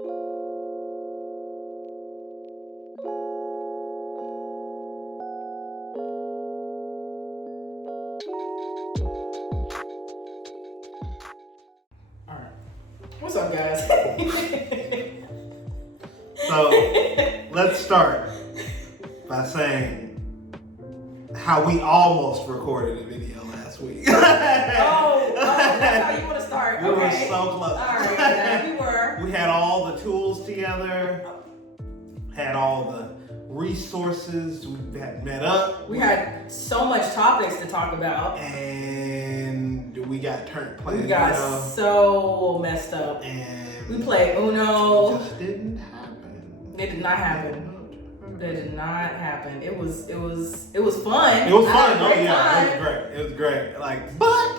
What's up, guys? So, let's start by saying how we almost recorded a video last week. that's how you want to start. We Okay. were so close. All right, yeah, we were. We had all the tools together, had all the resources, we had met up. We had so much topics to talk about. And we got turned playing. We got so messed up. And we played Uno. It just didn't happen. It did not happen. It did not happen. It was fun. It was fun. Oh yeah, it was great. It was great. Like, but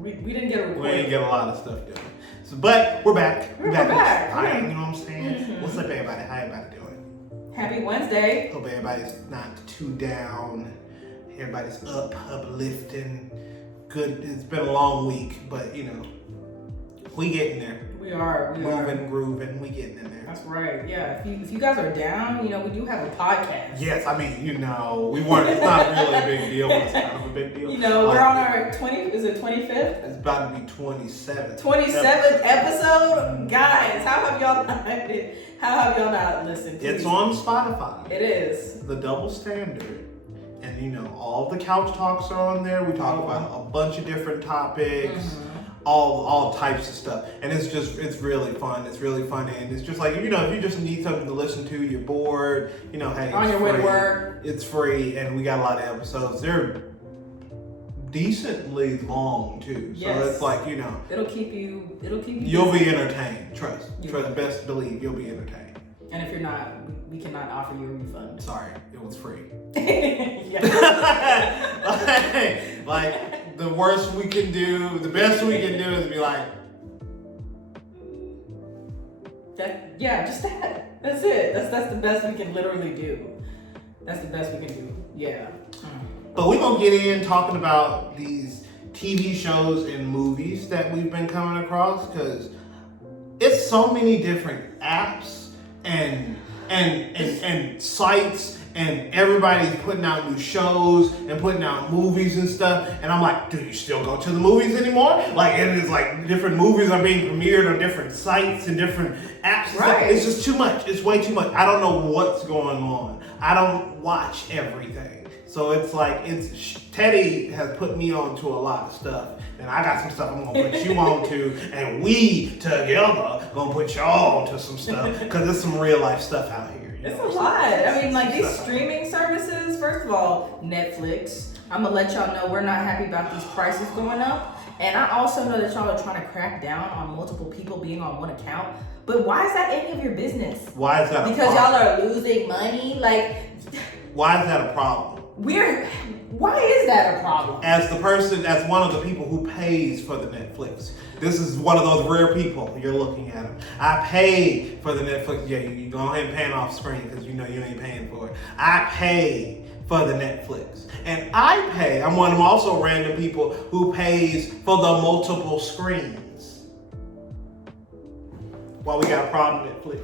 we didn't get a recording. We didn't get a lot of stuff done. So, but we're back. We're back. Fine, you know what I'm saying? Mm-hmm. What's up, everybody? How everybody doing? Happy Wednesday. Hope everybody's not too down. Everybody's uplifting. Good. It's been a long week, but you know, we getting there. We are. Moving, grooving. We getting in there. That's right. Yeah. If you guys are down, you know, we do have a podcast. Yes, I mean, you know, we weren't. It's not really a big deal. But it's kind of a big deal. You know, we're on our 20. Is it 25th? It's about to be 27th. 27th episode, guys. How have y'all not listened? Please. It's on Spotify. It is The Double Standard. And you know, all the couch talks are on there. We talk about a bunch of different topics, all types of stuff. And it's really fun. It's really funny. And it's just like, you know, if you just need something to listen to, you're bored, you know, hey, on your way to work. It's free, and we got a lot of episodes. They're decently long too. So it's like, you know, it'll keep you you'll be entertained. Trust. Best believe you'll be entertained. And if you're not, we cannot offer you a refund. Sorry, it was free. like the worst we can do, the best we can do is be like that. Yeah, just that. That's it. That's the best we can literally do. That's the best we can do. Yeah. But we're gonna get in talking about these TV shows and movies that we've been coming across, because it's so many different apps and sites, and everybody's putting out new shows and putting out movies and stuff. And I'm like, do you still go to the movies anymore? Like, it is like different movies are being premiered on different sites and different apps. Right. It's just too much. It's way too much. I don't know what's going on. I don't watch everything. So it's like, Teddy has put me on to a lot of stuff. And I got some stuff I'm gonna put you on to, and we together gonna put y'all onto some stuff, because there's some real life stuff out here. It's a lot. I mean, like these streaming services, first of all, Netflix, I'm gonna let y'all know we're not happy about these prices going up. And I also know that y'all are trying to crack down on multiple people being on one account. But why is that any of your business? Why is that because y'all are losing money? Like, why is that a problem? Why is that a problem? As one of the people who pays for the Netflix, this is one of those rare people. You're looking at them. I pay for the Netflix. Yeah, you go ahead and pan off screen because you know you ain't paying for it. I pay for the Netflix. And I'm one of them also random people who pays for the multiple screens. Why we got a problem with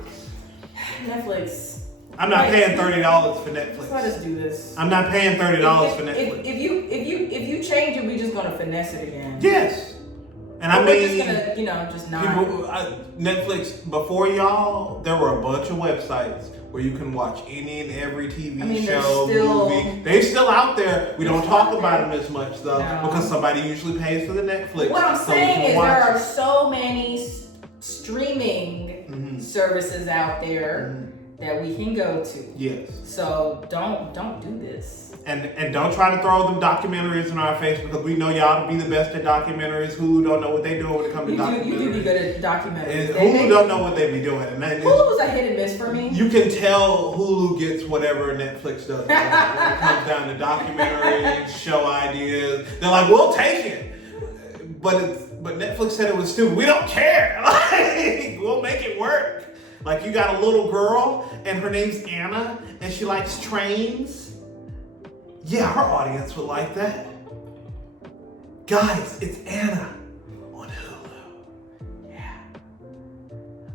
Netflix. I'm not paying $30 for Netflix. Let us do this. I'm not paying $30 for Netflix. If you change it, we just gonna finesse it again. Yes. And but I mean, we're just gonna, you know, just not. Netflix, before y'all, there were a bunch of websites where you can watch any and every TV show, movie. They're still out there. We don't talk about them as much though, because somebody usually pays for the Netflix. What I'm saying is there are so many streaming services out there that we can go to. Yes. So don't do this. And don't try to throw them documentaries in our face, because we know y'all to be the best at documentaries. Hulu don't know what they doing when it comes to documentaries. You do be good at documentaries. Hulu don't know what they be doing. And Hulu was a hit and miss for me. You can tell Hulu gets whatever Netflix does when it comes down to documentaries, show ideas. They're like, we'll take it. But Netflix said it was stupid. We don't care. Like, we'll make it work. Like, you got a little girl and her name's Anna and she likes trains. Yeah, her audience would like that. Guys, it's Anna on Hulu. Yeah.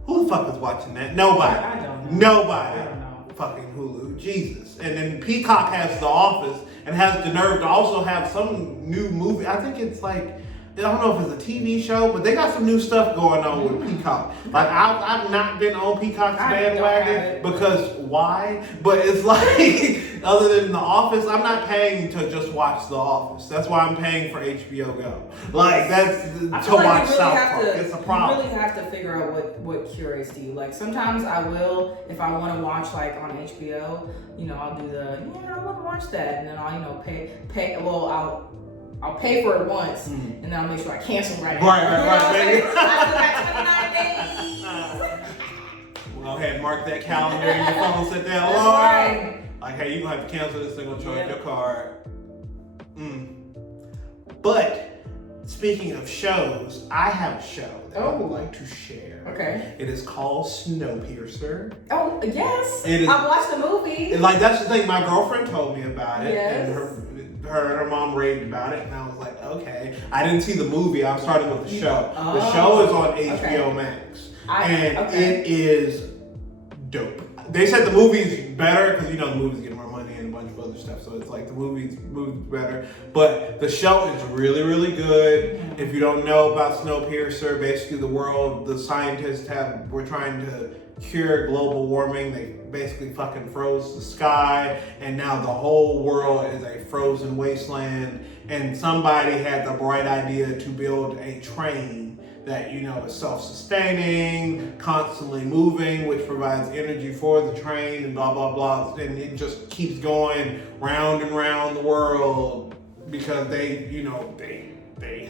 Who Who the fuck is watching that? Nobody. I don't know. Nobody. I don't know. Fucking Hulu. Jesus. And then Peacock has The Office and has the nerve to also have some new movie. I think it's like, I don't know if it's a TV show, but they got some new stuff going on with Peacock. Like, I've not been on Peacock's bandwagon because why? But it's like, other than The Office, I'm not paying to just watch The Office. That's why I'm paying for HBO Go. Like, that's to watch South Park. It's a problem. You really have to figure out what curates to you. Like, sometimes I will, if I want to watch, like, on HBO, you know, I'll do I want to watch that. And then I'll, you know, pay. Well, I'll pay for it once, and then I'll make sure I cancel right after. Right. I still got 29 days. Go ahead, mark that calendar in your phone, set that That's alarm. right. Like, hey, you're going to have to cancel this thing, gonna charge your card. But, speaking of shows, I have a show that I would like to share. Okay. It is called Snowpiercer. Oh, yes. It is, I've watched the movie. Like, that's the thing, my girlfriend told me about it. Yes. And her mom raved about it, and I was like, okay. I didn't see the movie. I'm starting with the show. Oh, the show is on HBO Max, it is dope. They said the movie's better because, you know, the movie's getting more money and a bunch of other stuff, so it's like the movie's better. But the show is really, really good. Mm-hmm. If you don't know about Snowpiercer, basically the scientists were trying to cure global warming. They basically fucking froze the sky, and now the whole world is a frozen wasteland. And somebody had the bright idea to build a train that, you know, is self-sustaining, constantly moving, which provides energy for the train, and blah, blah, blah. And it just keeps going round and round the world because they, you know, they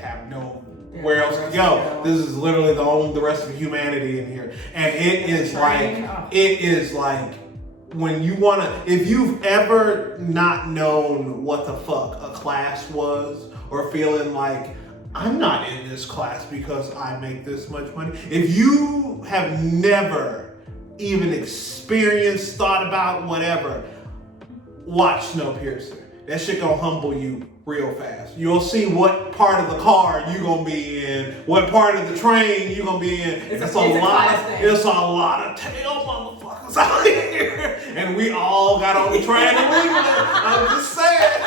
have nowhere else to go. This is literally the rest of humanity in here. And it is like when you if you've ever not known what the fuck a class was, or feeling like, I'm not in this class because I make this much money. If you have never even experienced, thought about, whatever, watch Snowpiercer. That shit gonna humble you real fast. You'll see what part of the car you gonna be in, what part of the train you gonna be in. It's a lot of tail motherfuckers out here. And we all got on the train and we I'm just saying.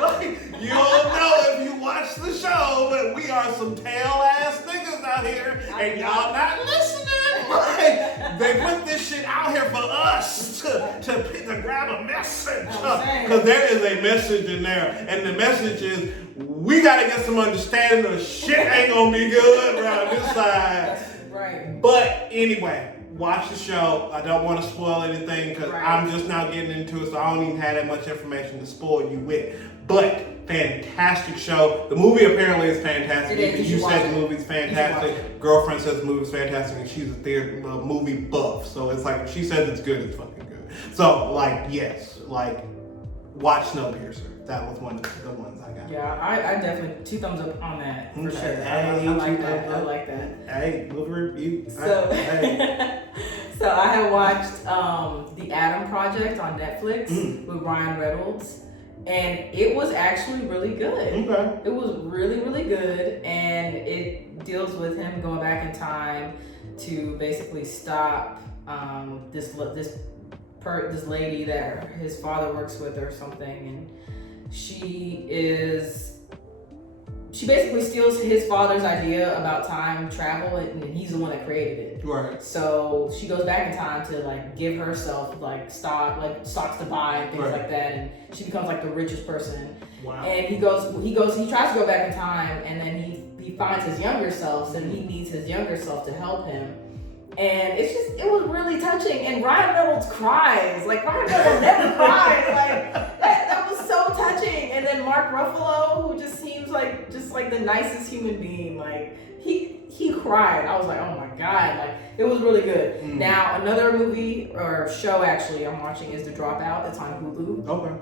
Like, you don't know if you watch the show, but we are some tail ass niggas out here, and y'all not listening. Like, they put this shit out here for us to grab a message, because there is a message in there, and the message is we gotta get some understanding of shit ain't gonna be good around this side. Right. But anyway, watch the show. I don't want to spoil anything because I'm just now getting into it, so I don't even have that much information to spoil you with. But fantastic show. The movie apparently is fantastic. You said the movie's fantastic. Girlfriend says the movie's fantastic, and she's a theater movie buff. So it's like, she says it's good, it's fucking good. So, like, yes, like, watch Snowpiercer. That was one of the ones I got. Yeah, I definitely 2 thumbs up on that. For sure. Hey, I like that. I like that. Hey, movie review. So, so I have watched The Adam Project on Netflix with Ryan Reynolds. And it was actually really good. Okay. It was really, really good, and it deals with him going back in time to basically stop this lady that his father works with or something, and she basically steals his father's idea about time travel, and he's the one that created it. Right. So she goes back in time to like give herself stocks to buy and things like that, and she becomes like the richest person. Wow. And he tries to go back in time, and then he finds his younger self, and he needs his younger self to help him. And it was really touching. And Ryan Reynolds cries. Like, Ryan Reynolds never cries. Like, that was so touching. And then Mark Ruffalo, who just seems like the nicest human being. Like, he cried. I was like, oh my God. Like, it was really good. Now, another movie or show actually I'm watching is The Dropout. It's on Hulu. Okay.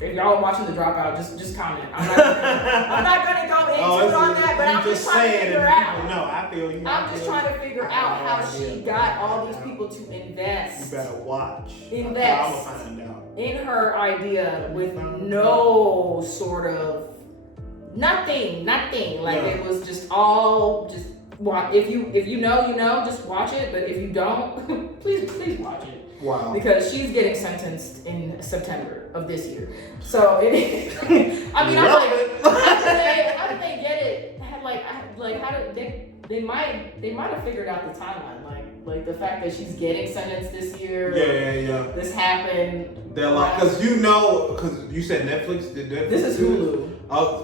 If y'all are watching The Dropout, just comment. I'm not gonna go into it on that, but I'm just trying to figure out. No, I feel you. I'm just trying to figure out how she got all these people to invest. You better watch. Invest I'm gonna find out. In her idea with no sort of nothing. Like it was just all if you know, you know, just watch it. But if you don't, please watch it. Wow. Because she's getting sentenced in September of this year. So it is. I mean, I'm like, how did they get it? How did they might have figured out the timeline, like the fact that she's getting sentenced this year. Yeah. This happened. They're like, because you said Netflix did Netflix. This is Hulu.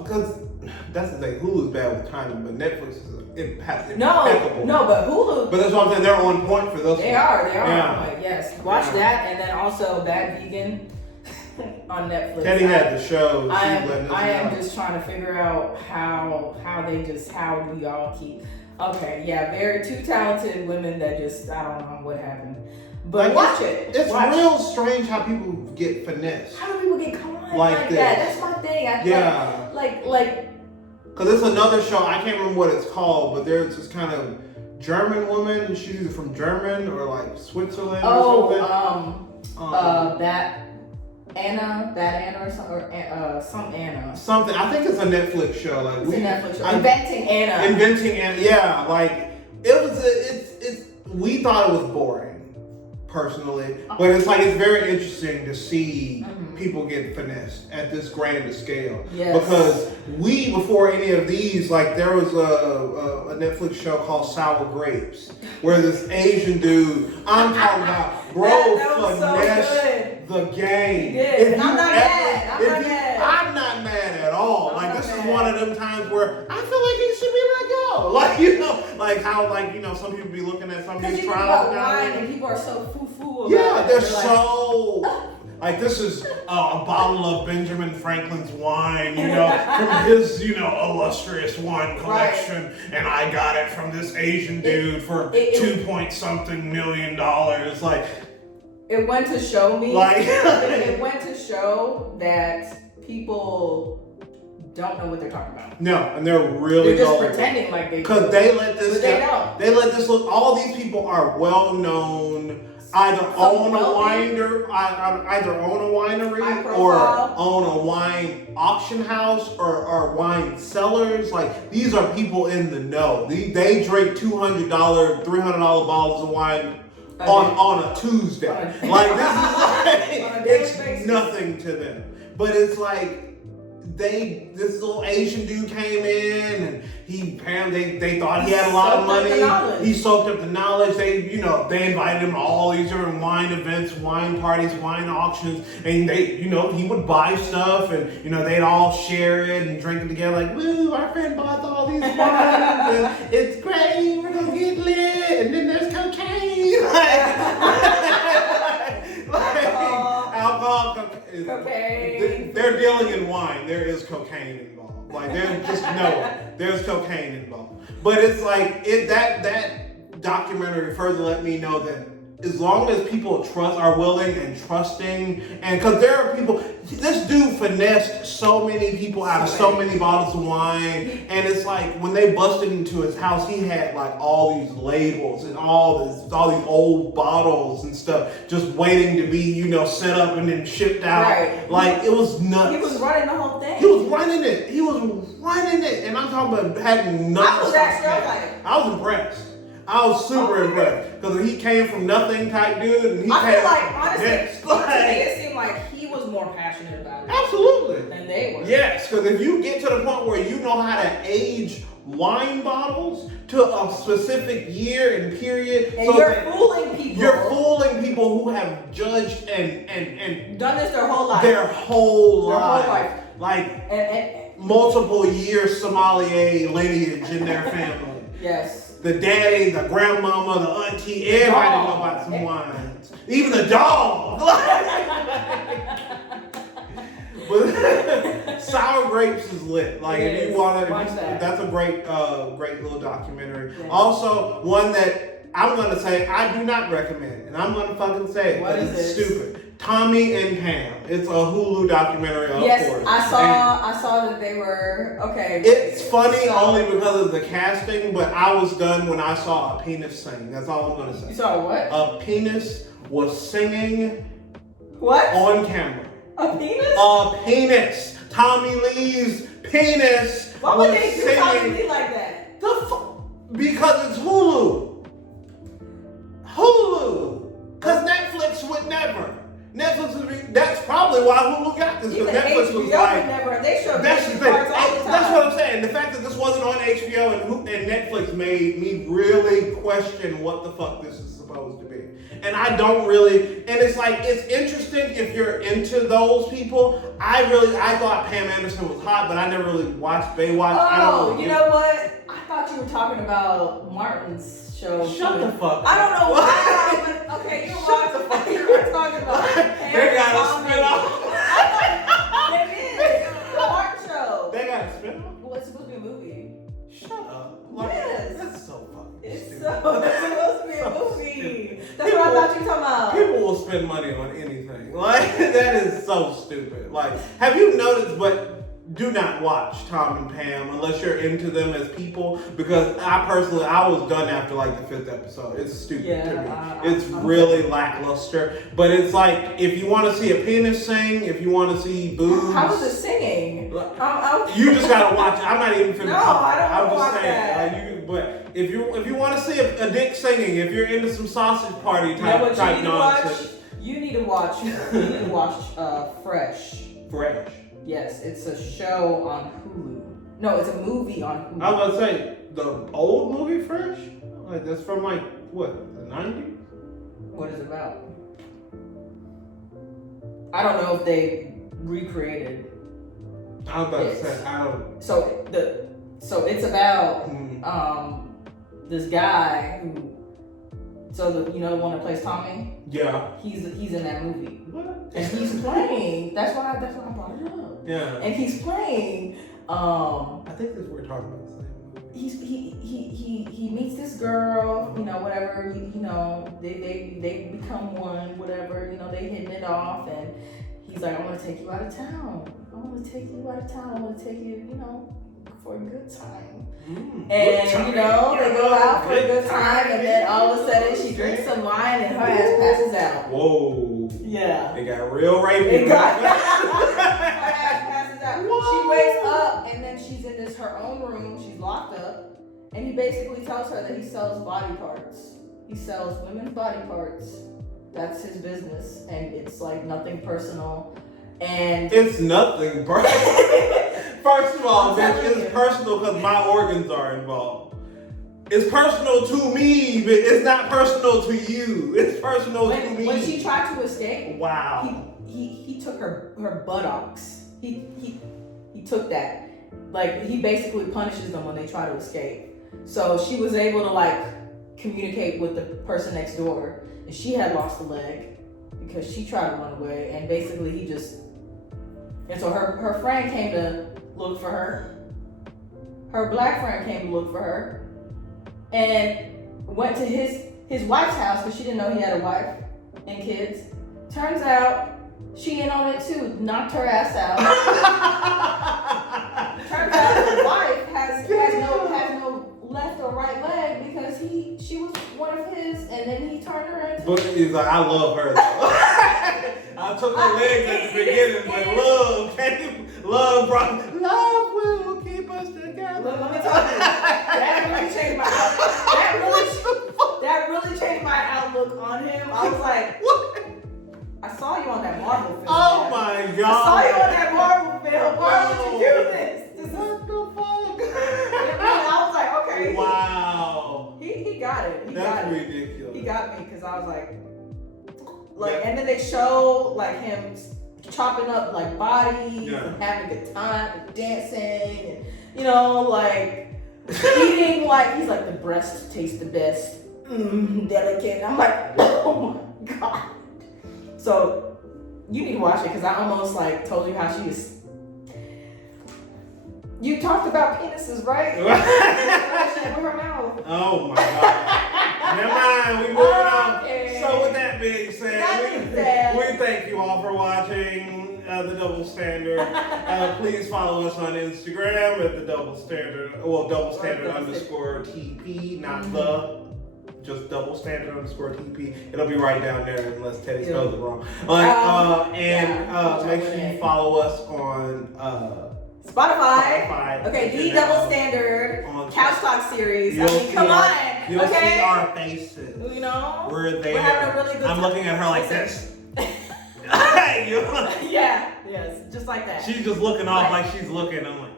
Because that's the thing. Hulu's bad with timing, but Netflix is impeccable. No, but Hulu. But that's what I'm saying. They're on point for those. They are. Yeah. Like, yes, watch that, and then also Bad Vegan on Netflix. Teddy had the show. I am just trying to figure out how do y'all keep. Okay, yeah, very two talented women that just I don't know what happened, but watch it. It's real strange how people get finessed. How do people get caught like that? That's my thing. Like. Because it's another show, I can't remember what it's called, but there's this kind of German woman. She's either from German or like Switzerland or something. That Anna or some Anna. Something. I think it's a Netflix show. Like it's a Netflix show. Inventing Anna. Yeah. Like we thought it was boring, personally, but it's very interesting to see people get finessed at this grand scale. Yes. Because before any of these, like there was a Netflix show called Sour Grapes, where this Asian dude, I'm talking about, finessed the game. And I'm not mad. I'm not mad at all. This is one of them times where I feel like he should be let go. Some people be looking at some of these trials wine and people are so foo-foo. They're so. This is a bottle of Benjamin Franklin's wine, from his, illustrious wine collection, right. And I got it from this Asian dude for $2.something million. It went to show me. It went to show that people don't know what they're talking about. No, and they're just pretending like they do. Because they let this look. All these people are well known. Either own a winery or own a wine auction house or wine cellars. These are people in the know. They drink $200, $300 bottles of wine on a Tuesday. It's nothing to them. But it's this little Asian dude came in and they thought he had a lot of money. He soaked up the knowledge. They invited him to all these different wine events, wine parties, wine auctions, and he would buy stuff and they'd all share it and drink it together woo, our friend bought all these wines and it's great, we're gonna get lit, and then there's cocaine. Alcohol, cocaine. They're dealing in wine. There is cocaine involved. There's cocaine involved. But it's that documentary further let me know that as long as people are willing and trusting, and because there are people, this dude finessed so many people out of so many bottles of wine, and it's when they busted into his house, he had all these labels and all these old bottles and stuff just waiting to be set up and then shipped out. Right. It was nuts. He was running the whole thing. He was running it, and I'm talking about having nothing. I was impressed. I was super impressed because he came from nothing type dude, and he honestly, to me it seemed like he was more passionate about it. Absolutely. Than they were. Yes, because if you get to the point where you know how to age wine bottles to a specific year and period, and you're fooling people. You're fooling people who have judged and done this their whole life. Their whole life. And multiple years sommelier lineage in their family. Yes. The daddy, the grandmama, the auntie, everybody know about some wines. Even the dog. But Sour Grapes is lit. If you want to, that's a great little documentary. Yeah. Also, one that I'm going to say I do not recommend, and I'm going to fucking say it because it's stupid. Tommy and Pam. It's a Hulu documentary, of course. Yes, I saw that they were okay. It's funny only because of the casting, but I was done when I saw a penis sing. That's all I'm gonna say. You saw what? A penis was singing. What? On camera. A penis? A penis. Tommy Lee's penis. Why would they do Tommy Lee like that? Because it's Hulu. Because Netflix would never. That's probably why Hulu got this. Because Netflix was like, they showed that's the Disney thing. parts all the time. That's what I'm saying. The fact that this wasn't on HBO and Netflix made me really question what the fuck this is supposed to be. And I don't really, and it's like, it's interesting if you're into those people. I thought Pam Anderson was hot, but I never really watched Baywatch. Oh, you know what? I thought you were talking about Martin's show. Shut the fuck up. I don't know why, but okay, you were talking about They got a spin-off. They did. The Martin show. They got a spin-off? Well, it's supposed to be a movie. Shut up. Yes. That's so fucking It's stupid. it's supposed to be a movie. Stupid. That's what I thought you were talking about. People will spend money on anything. Like, that is so stupid. Like, have you noticed, but do not watch Tom and Pam unless you're into them as people, because I was done after like the 5th episode. It's stupid to me. It's really lackluster. But it's like, if you want to see a penis sing, if you want to see boobs. How was it singing? You just gotta watch it. I'm not even finna No, talk. I don't I'm want just saying. that. But if you want to see a dick singing, if you're into some sausage party type nonsense. You need to watch Fresh. Fresh. Yes, it's a show on Hulu. No, it's a movie on Hulu. I was gonna say the old movie Fresh. Like that's from like what, the 90s? What is it about? I don't know if they recreated. I was about to say I don't. So it's about this guy who. So the the one that plays Tommy. Yeah. He's in that movie. What? And he's playing. That's why I brought it up. Yeah. And he's playing. I think we're talking about the same movie. He meets this girl. Whatever. They become one. Whatever. They hitting it off, and he's like, I want to take you out of town. I want to take you out of town. I want to take you. For a good time. And they go out for a good time, and then all of a sudden she drinks some wine and her ass passes out. Whoa. Yeah. It got real rapey. Her ass passes out. What? She wakes up and then she's in her own room. She's locked up, and he basically tells her that he sells body parts. He sells women's body parts. That's his business, and it's like nothing personal. And it's nothing personal. First of all, bitch, it's you. personal because my organs are involved. It's personal to me, but it's not personal to you. It's personal to me. When she tried to escape, wow, he took her buttocks. He took that. Like, he basically punishes them when they try to escape. So she was able to communicate with the person next door, and she had lost a leg because she tried to run away, and basically he just. And so her friend came to look for her. Her black friend came to look for her, and went to his wife's house because she didn't know he had a wife and kids. Turns out she in on it too. Knocked her ass out. Turns out his wife has no left or right leg because she was one of his, and then he turned her into. But he's like, I love her though. I took her legs at the beginning, but love will keep us together. Look, let me tell you, that really changed my outlook. That really changed my outlook on him. I was like, what? I saw you on that Marvel film. Oh my God! I saw you on that Marvel film. Why would you do this? What the fuck? I was like, okay. Wow. He got it. That's ridiculous. He got me because I was like, and then they show him chopping up bodies and having a good time and dancing and eating he's like, the breast tastes the best, delicate. I'm like, oh my God. So you need to watch it because I almost told you how she is. You talked about penises, right? With her mouth. Oh my God. Never mind, we moving on. So with that being said, we thank you all for watching The Double Standard. Please follow us on Instagram at The Double Standard, Double Standard _TP, not just Double Standard _TP. It'll be right down there unless Teddy spells it wrong. Make sure you follow us on Spotify. Okay, The Double Standard. On Couch Talk series. You'll Come on. You'll see our faces. You know? We're there. We're having a really good I'm time. looking at her like this. Yeah, yes, just like that. She's just looking off like she's looking. I'm like,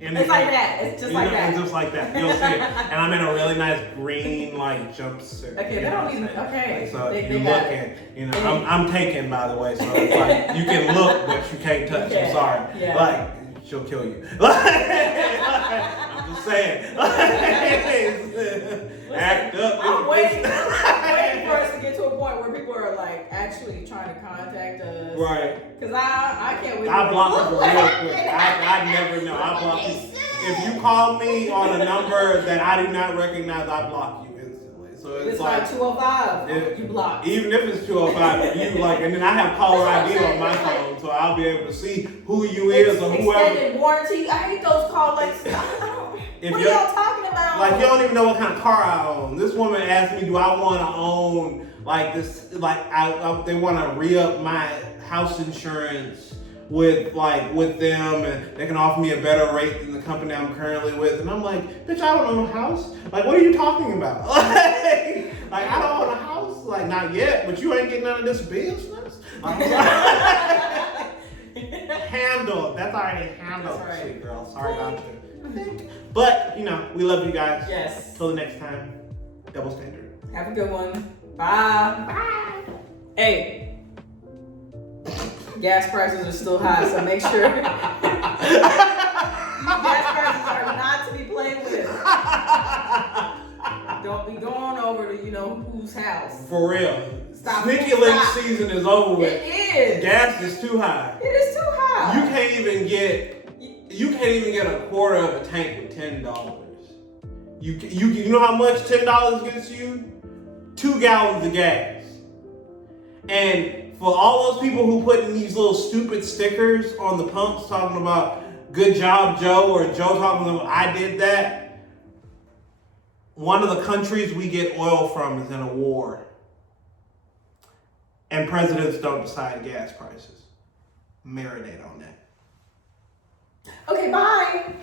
it's like that. It's just like that. It's just like that. You'll see it. And I'm in a really nice green jumpsuit. Okay, they don't even. Okay. So they you looking, I'm taken, by the way. So it's like you can look, but you can't touch. I'm sorry. Yeah. Like she'll kill you. I'm just saying. Act up. I'm waiting for us to get to a point where people are like actually trying to contact us. Right. Because I can't wait. I block people real quick. I never know. I block you. If you call me on a number that I do not recognize, I block you instantly. So it's like 205. You block. Even if it's 205, you and then I have caller ID on my phone, so I'll be able to see who you is or whoever. Extended warranty. I hate those calls. Like, what are y'all talking about? Like you don't even know what kind of car I own. This woman asked me, do I want to own this? They want to re-up my house insurance with them, and they can offer me a better rate than the company I'm currently with. And I'm like, bitch, I don't own a house. Like, what are you talking about? I don't own a house. Like, not yet, but you ain't getting none of this business. Handled. That's already handled. That's right. Shit, girl. Sorry about you. But, we love you guys. Yes. Till the next time, double standard. Have a good one. Bye. Bye. Hey. Gas prices are still high, so make sure. Gas prices are not to be played with. Don't be going over to whose house. For real. Stop. Sneaky link season is over with. It is. Gas is too high. It is too high. You can't even get a quarter of a tank with $10. You know how much $10 gets you? 2 gallons of gas. And for all those people who put in these little stupid stickers on the pumps talking about good job, Joe, or Joe talking about I did that, one of the countries we get oil from is in a war. And presidents don't decide gas prices. Marinate on that. Okay, bye.